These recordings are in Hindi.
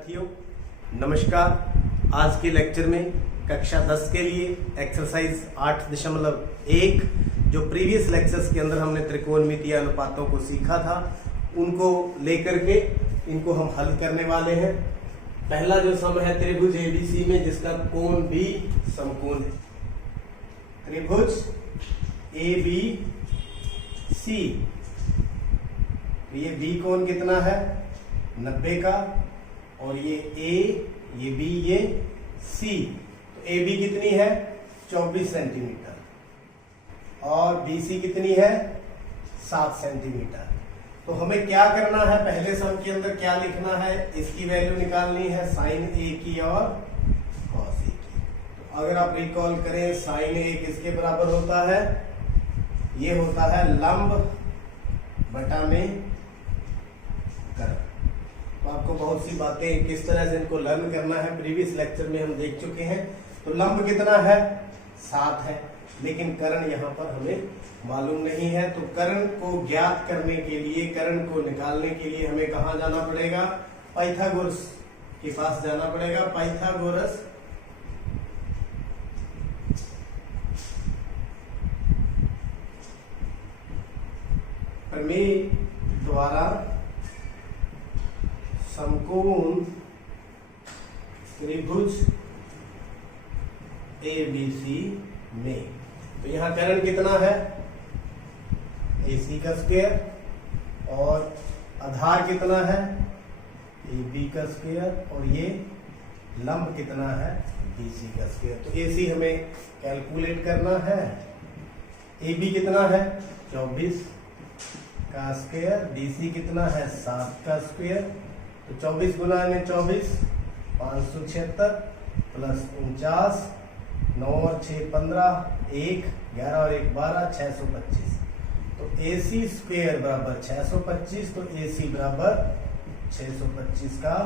विद्यार्थियों नमस्कार। आज के लेक्चर में कक्षा 10 के लिए एक्सरसाइज 8.1 जो प्रीवियस लेक्चर्स के अंदर हमने त्रिकोणमितीय अनुपातों को सीखा था उनको लेकर के इनको हम हल करने वाले हैं। पहला जो सम है त्रिभुज एबीसी में जिसका कोण भी समकोण है। त्रिभुज एबीसी, ये बी कोण कितना है 90 का, और ये ए, ये बी, ये सी। तो ए बी कितनी है 24 सेंटीमीटर और बी सी कितनी है 7 सेंटीमीटर। तो हमें क्या करना है, पहले सम के अंदर क्या लिखना है, इसकी वैल्यू निकालनी है साइन ए की और कॉस ए की। तो अगर आप रिकॉल करें साइन ए किसके बराबर होता है, ये होता है लंब बटा में कर्ण। तो आपको बहुत सी बातें किस तरह से इनको लर्न करना है प्रीवियस लेक्चर में हम देख चुके हैं। तो लंब कितना है 7 है, लेकिन कर्ण यहाँ पर हमें मालूम नहीं है। तो कर्ण को ज्ञात करने के लिए, कर्ण को निकालने के लिए हमें कहाँ जाना पड़ेगा, पाइथागोरस के पास जाना पड़ेगा। पाइथागोरस प्रमेय द्वारा समकोण त्रिभुज एबीसी में, तो यहां कर्ण कितना है AC का स्क्वायर और आधार कितना है AB का स्क्वायर और ये लंब कितना है BC का स्क्वायर। तो AC हमें कैलकुलेट करना है। AB कितना है 24 का स्क्वायर, BC कितना है 7 का स्क्वायर। तो 24 गुना में 24 576 प्लस 49, 9 और 6 15, 1 11 और 1 12, 625। तो AC स्क्वायर बराबर 625, तो AC बराबर 625 का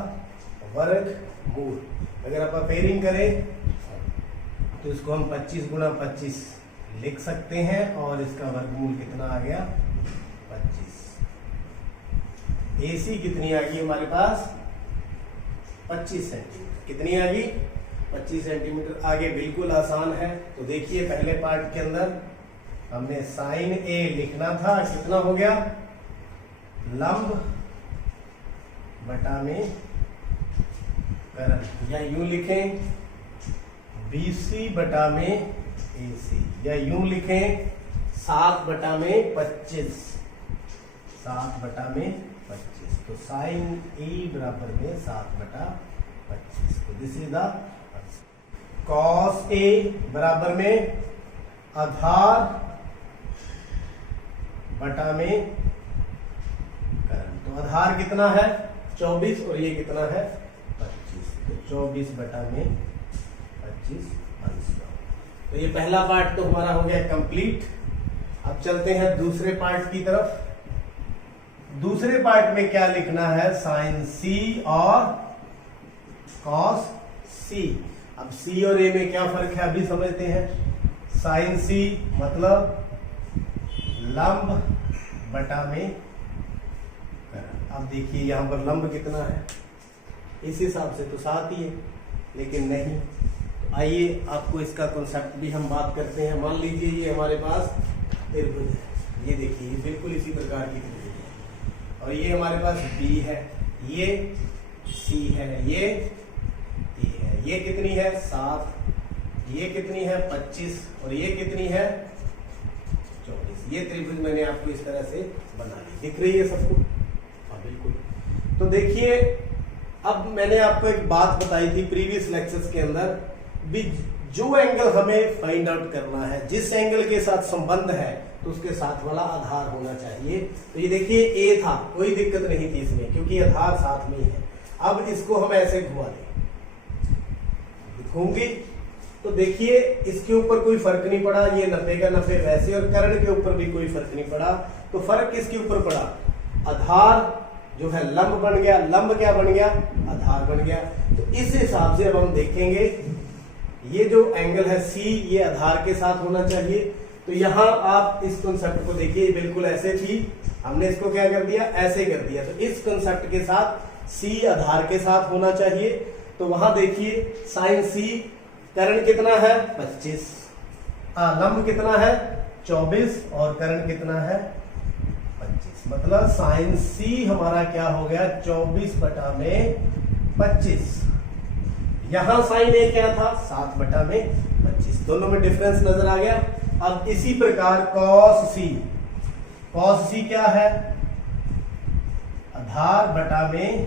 वर्गमूल। अगर आप पेयरिंग करें तो इसको हम 25 गुना 25 लिख सकते हैं और इसका वर्गमूल कितना आ गया 25। AC कितनी आ गई हमारे पास 25 सेंटीमीटर। कितनी आ गई 25 सेंटीमीटर। आगे बिल्कुल आसान है। तो देखिए पहले पार्ट के अंदर हमने साइन ए लिखना था, कितना हो गया लंब बटा में कर्ण, या यूं लिखें BC बटा में AC, या यूं लिखें 7 बटा में 25, 7 बटा में 25। तो साइन E बराबर में 7 बटा 25। तो this is the cos A बराबर में आधार बटा में कर्ण। तो आधार कितना है 24 और ये कितना है 25। तो 24 बटा में 25 अंश। तो ये पहला पार्ट तो हमारा हो गया कंप्लीट। अब चलते हैं दूसरे पार्ट की तरफ। दूसरे पार्ट में क्या लिखना है, साइन C और कॉस C। अब C और A में क्या फर्क है अभी समझते हैं। साइन C मतलब लंब बटा में कर्ण। अब देखिए यहां पर लंब कितना है, इस हिसाब से तो 7 ही है, लेकिन नहीं। तो आइए आपको इसका कॉन्सेप्ट भी हम बात करते हैं। मान लीजिए ये हमारे पास त्रिभुज है, ये देखिए ये बिल्कुल इसी प्रकार की त्रिभुज है, और ये हमारे पास B है, ये C है, ये A है। ये कितनी है 7, ये कितनी है 25 और ये कितनी है 24। ये त्रिभुज मैंने आपको इस तरह से बना ली, दिख रही है सबको। हाँ बिल्कुल। तो देखिए अब मैंने आपको एक बात बताई थी प्रीवियस लेक्चर्स के अंदर भी, जो एंगल हमें फाइंड आउट करना है, जिस एंगल के साथ संबंध है तो उसके साथ वाला आधार होना चाहिए। तो ये देखिए A था, कोई दिक्कत नहीं थी इसमें क्योंकि आधार साथ में ही है। अब इसको हम ऐसे घुमा दें, दिखूंगी तो देखिए इसके ऊपर कोई फर्क नहीं पड़ा, ये 90 का 90 वैसे, और कर्ण के ऊपर भी कोई फर्क नहीं पड़ा। तो फर्क किसके ऊपर पड़ा, आधार जो है लंब बन गया, लंब क्या बन गया आधार बन गया। तो इस हिसाब से अब हम देखेंगे ये जो एंगल है C ये आधार के साथ होना चाहिए। तो यहां आप इस कॉन्सेप्ट को देखिए, बिल्कुल ऐसे थी, हमने इसको क्या कर दिया ऐसे कर दिया। तो इस कॉन्सेप्ट के साथ सी आधार के साथ होना चाहिए। तो वहां देखिए साइन सी, करण कितना है 25, लंब कितना है 24 और करण कितना है 25। मतलब साइन सी हमारा क्या हो गया 24/25। यहां साइन ए क्या था 7/25। दोनों में डिफरेंस नजर आ गया। अब इसी प्रकार कॉस सी, कॉस सी क्या है आधार बटा में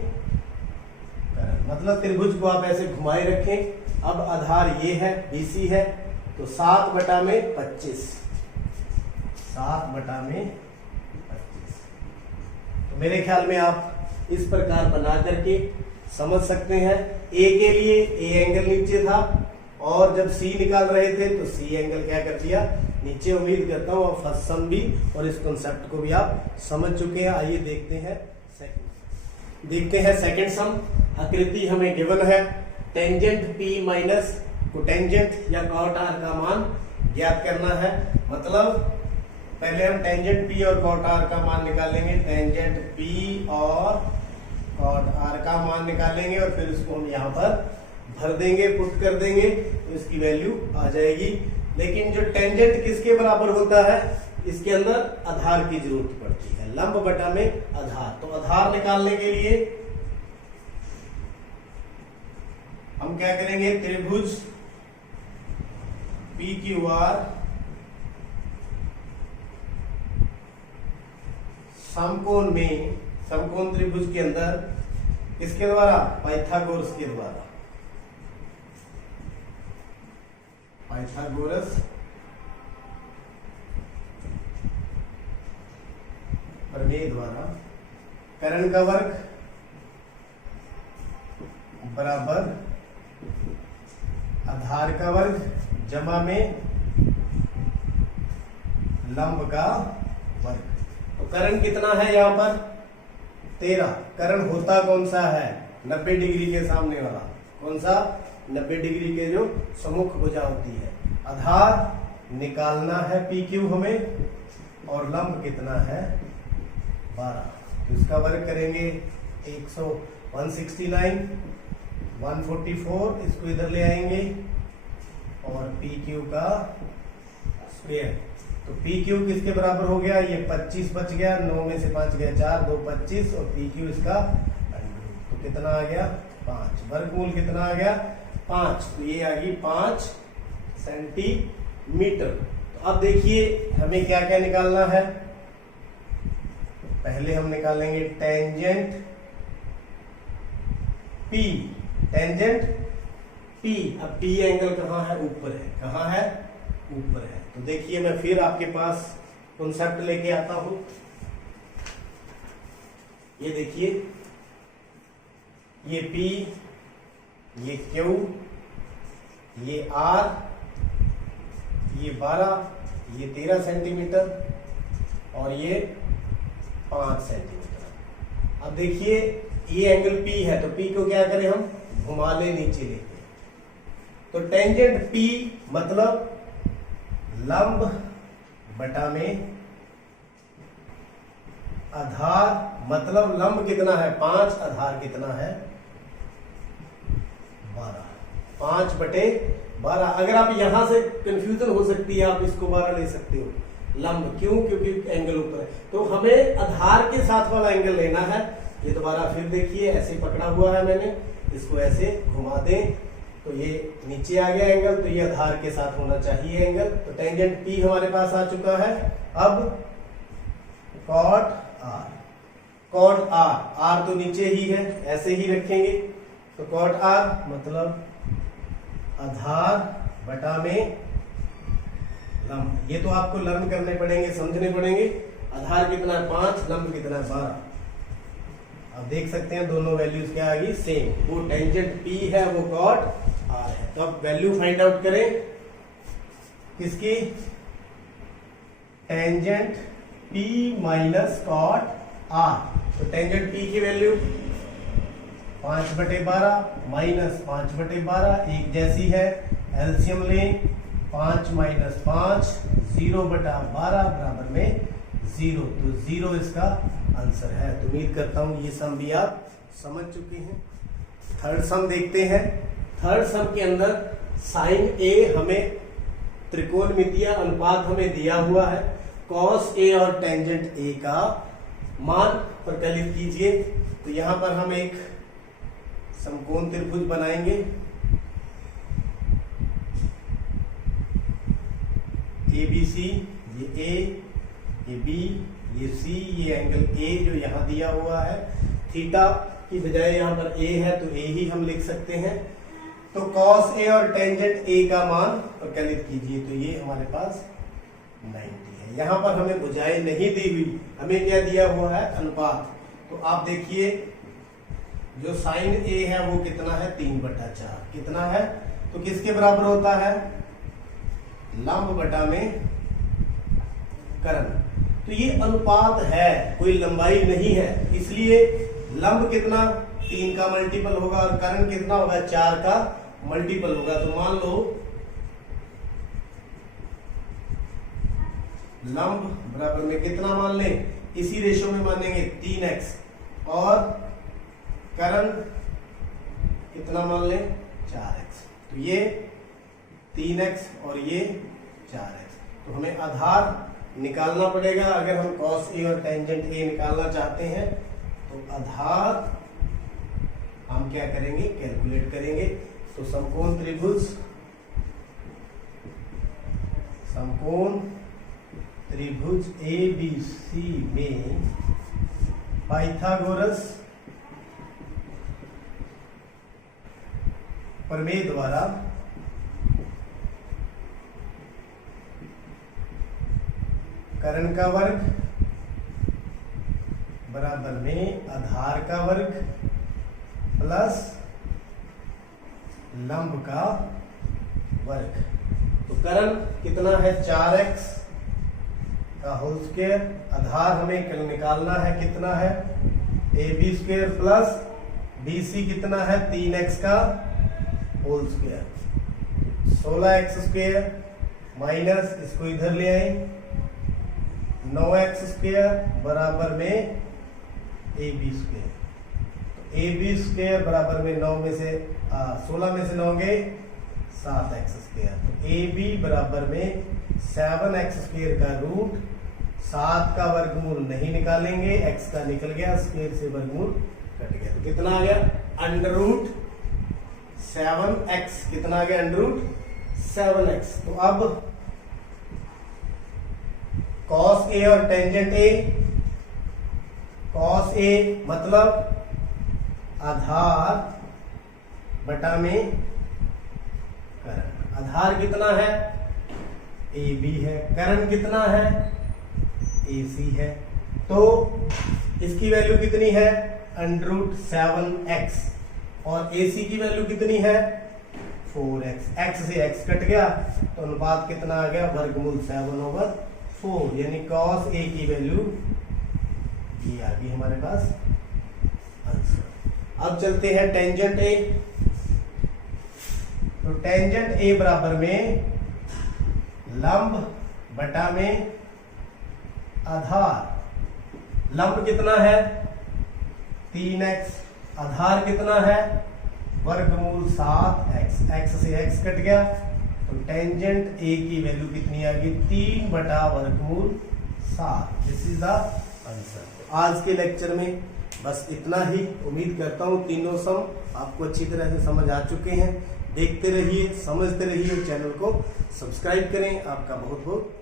करण। मतलब त्रिभुज को आप ऐसे घुमाए रखें। अब आधार ये है BC है, तो 7/25, 7/25। तो मेरे ख्याल में आप इस प्रकार बना करके समझ सकते हैं। ए के लिए ए एंगल नीचे था और जब सी निकाल रहे थे तो सी एंगल क्या कर दिया नीचे। उम्मीद करता हूं आप फर्स्ट सम भी और इस कॉन्सेप्ट को भी आप समझ चुके हैं। आइए देखते हैं सेकंड सम। आकृति हमें गिवन है, टेंजेंट P माइनस कोटेंजेंट या कॉट R का मान ज्ञात करना है। मतलब पहले हम टेंजेंट P और कॉट R का मान निकालेंगे। टेंजेंट P और कॉट R का मान निकालेंगे और फिर उसको हम यहाँ पर भर देंगे, पुट कर देंगे तो इसकी वैल्यू आ जाएगी। लेकिन जो टेंजेंट किसके बराबर होता है, इसके अंदर आधार की जरूरत पड़ती है, लंब बटा में आधार। तो आधार निकालने के लिए हम क्या करेंगे, त्रिभुज PQR समकोण में, समकोण त्रिभुज के अंदर किसके द्वारा, पाइथागोरस के द्वारा, पाइथागोरस प्रमेय द्वारा करण का वर्ग बराबर आधार का वर्ग जमा में लंब का वर्ग। तो करण कितना है यहाँ पर 13। करण होता कौन सा है 90 डिग्री के सामने वाला, कौन सा 90 डिग्री के जो सम्मुख भुजा होती है। आधार निकालना है PQ हमें और लंब कितना है 12। तो इसका वर्ग करेंगे 169, 144, इसको इधर ले आएंगे और PQ का स्क्वायर। तो PQ किसके बराबर हो गया, ये 25 बच गया, 9 में से 5 गया 4, 2 25 और PQ इसका तो कितना आ गया 5। वर्गमूल कितना आ गया 5, तो ये आ गई 5 सेंटीमीटर। तो अब देखिए हमें क्या क्या निकालना है। पहले हम निकालेंगे टेंजेंट P, टेंजेंट P। अब P एंगल कहाँ है, ऊपर है, कहाँ है ऊपर है। तो देखिए मैं फिर आपके पास कॉन्सेप्ट लेके आता हूं। ये देखिए ये P, ये Q, ये R, ये 12, ये 13 सेंटीमीटर और ये 5 सेंटीमीटर। अब देखिए ये एंगल P है तो P को क्या करें हम घुमा ले नीचे लेके। तो टेंजेंट P मतलब लंब बटा में आधार, मतलब लंब कितना है 5, आधार कितना है 12, 5/12। अगर आप यहां से कंफ्यूजन हो सकती है, आप इसको 12 ले सकते हो लंब, क्यों, क्योंकि एंगल ऊपर है। तो हमें आधार के साथ वाला एंगल लेना है। ये दोबारा फिर देखिए ऐसे पकड़ा हुआ है मैंने, इसको ऐसे घुमा दें तो ये नीचे आ गया एंगल, तो ये आधार के साथ होना चाहिए एंगल। तो टेंजेंट P हमारे पास आ चुका है। अब cot R, cot R, R तो नीचे ही है, ऐसे ही रखेंगे। तो कॉट R मतलब आधार बटा में लंब। ये तो आपको लर्न करने पड़ेंगे, समझने पड़ेंगे। आधार कितना है 5, लंब कितना है 12। अब देख सकते हैं दोनों वैल्यूज क्या आ गई सेम, वो टेंजेंट P है वो कॉट R है। तो अब वैल्यू फाइंड आउट करें किसकी, tangent P minus cot R। तो टेंजेंट P की वैल्यू 5/12 माइनस 5/12 एक जैसी है। एलसीएम लें, 5 माइनस 5 0/12 बराबर में 0। तो 0 इसका आंसर है। तो उम्मीद करता हूं ये सम भी आप समझ चुके हैं। थर्ड सम देखते हैं। थर्ड सम के अंदर साइन ए हमें त्रिकोणमितीय अनुपात हमें दिया हुआ है, कॉस ए और टेंजेंट ए का मान प्रकलित कीजिए। तो यहां पर हम एक समकोण त्रिभुज बनाएंगे। ए बी सी, ये ए, ये बी, ये सी, ये एंगल ए जो यहां दिया हुआ है। थीटा की बजाय यहां पर ए है तो ए ही हम लिख सकते हैं। तो कॉस ए और टेंजेंट ए का मान प्रकलित कीजिए। तो ये हमारे पास 90 है। यहां पर हमें भुजाएं नहीं दी हुई, हमें क्या दिया हुआ है, अनुपात। तो आप देखिए जो साइन ए है वो कितना है, 3/4 कितना है, तो किसके बराबर होता है, लंब बटा में कर्ण। तो ये अनुपात है, कोई लंबाई नहीं है, इसलिए लंब कितना 3 का मल्टीपल होगा और कर्ण कितना होगा 4 का मल्टीपल होगा। तो मान लो लंब बराबर में कितना मान लें, इसी रेशो में मानेंगे 3x और कर्ण कितना मान लें 4x। तो ये 3x और ये 4x। तो हमें आधार निकालना पड़ेगा। अगर हम cos a और टेंजेंट a निकालना चाहते हैं तो आधार हम क्या करेंगे, कैलकुलेट करेंगे। तो समकोण त्रिभुज ABC में पाइथागोरस प्रमेय द्वारा कर्ण का वर्ग बराबर में आधार का वर्ग प्लस लंब का वर्ग। तो कर्ण कितना है 4x का होल स्क्वायर, आधार हमें कल निकालना है कितना है AB स्क्वायर प्लस BC कितना है 3x का whole square, 16x square minus इसको इधर ले आए 9x स्क्वायर बराबर में AB स्क्वायर। तो AB स्क्वायर बराबर में 9 में से 16 में से 9 गए 7x स्क्वायर। तो AB बराबर में 7x स्क्वायर का रूट 7 का वर्गमूल नहीं निकालेंगे, x का निकल गया, स्क्वायर से वर्गमूल कट गया। तो कितना आ गया अंडर रूट 7x, कितना आ गया अंडर रूट 7x। तो अब cos a और टेंजेंट a, cos a मतलब आधार बटा में कर्ण। आधार कितना है AB है, कर्ण कितना है AC है। तो इसकी वैल्यू कितनी है अंडर रूट 7x और AC की वैल्यू कितनी है 4x। x से x कट गया तो अनुपात कितना आ गया वर्गमूल 7/4, यानी cos a की वैल्यू ये आ गई हमारे पास आंसर। अब चलते हैं टेंजेंट a। तो टेंजेंट a बराबर में लंब बटा में आधार। लंब कितना है 3x, आधार कितना है वर्गमूल 7x, x से x कट गया तो टेंजेंट a की वैल्यू कितनी आ गई 3 बटा वर्गमूल 7। This is the answer. आज के लेक्चर में बस इतना ही। उम्मीद करता हूँ तीनों सम आपको अच्छी तरह से समझ आ चुके हैं। देखते रहिए, समझते रहिए, चैनल को सब्सक्राइब करें। आपका बहुत बहुत